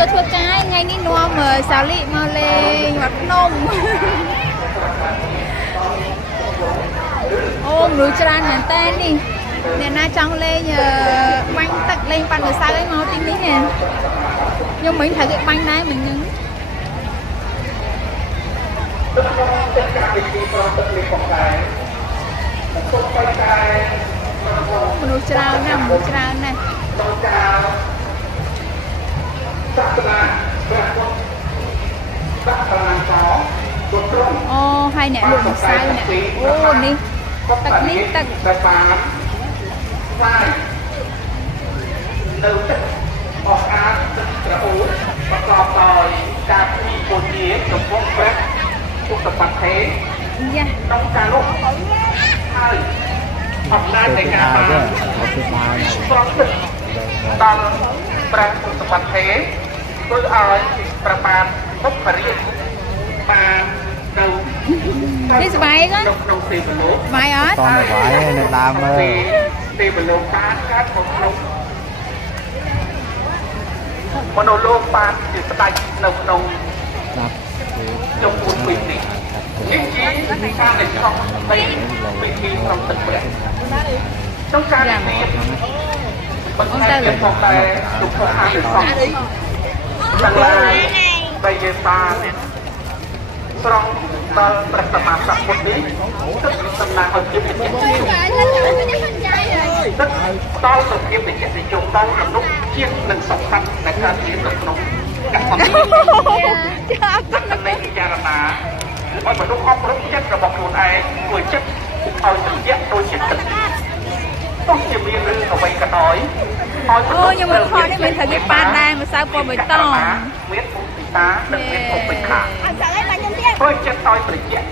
cho thua trái ngay đi nua mà xào lị mà lê ngọt nôm ôm núi tràn hẳn tên đi nè na trong lên bánh tật lên bàn ở sao ấy mau tính lý nè nhưng mình thấy cái bánh này mình nhấn núi tràn nè núi tràn nè ô hai nè luôn một sai nè ô đi tật ní tậtនៅទឹកអស់អាទឹកក្រអូបប្រកបដោយការពីពុជាចំពោះព្រះពុទ្ធបត្តិក្នុងការនោះហើយអំណាចនៃការបានប្រកទឹកដល់ព្រះពុទ្ធបត្តិធ្វើឲ្យប្របានពុទ្ធរាជបានទៅនេះស្បែកហ្នឹងក្នុងទីបលោកស្បែកអត់តោះស្បែកនៅដើមមើលទីបលោកបានកើតមកក្នុងមនុស្សលោកបានជាស្ដេចនៅក្នុងចុងពួនពីនេះនេះជាការដែលខំបីវិធីក្នុងទឹកព្រះក្នុងការនេះបន្ថែមផងដែរទុកខាងដែលសំទាំងឡាយបីយេសាត្រង់ដល់ព្រះសម្មាសម្ពុទ្ធនេះទឹកសំណាងឲ្យជាវិជ្ជាទឹកដល់ទៅជាវិជ្ជានិយមដល់មនុស្សជាតិនិងសំខាន់ដែលកើតមាននៅក្នុងកសន្និទឹកនៃពិចារណាឲ្យមនុស្សអប់រំចិត្តរបស់ខ្លួនឯងមួយចិត្តឲ្យត្រជាក់ដូចជាទឹកទោះជាមានរឿងអ្វីក៏ដោយឲ្យអូខ្ញុំរកខនេះមិនត្រូវគេប៉ាដែរម្សៅពណ៌បៃតងមានពុទ្ធិតានិងមានពុទ្ធិខាអត់ស្អីមកខ្ញុំទៀតធ្វើចិត្តឲ្យត្រជាក់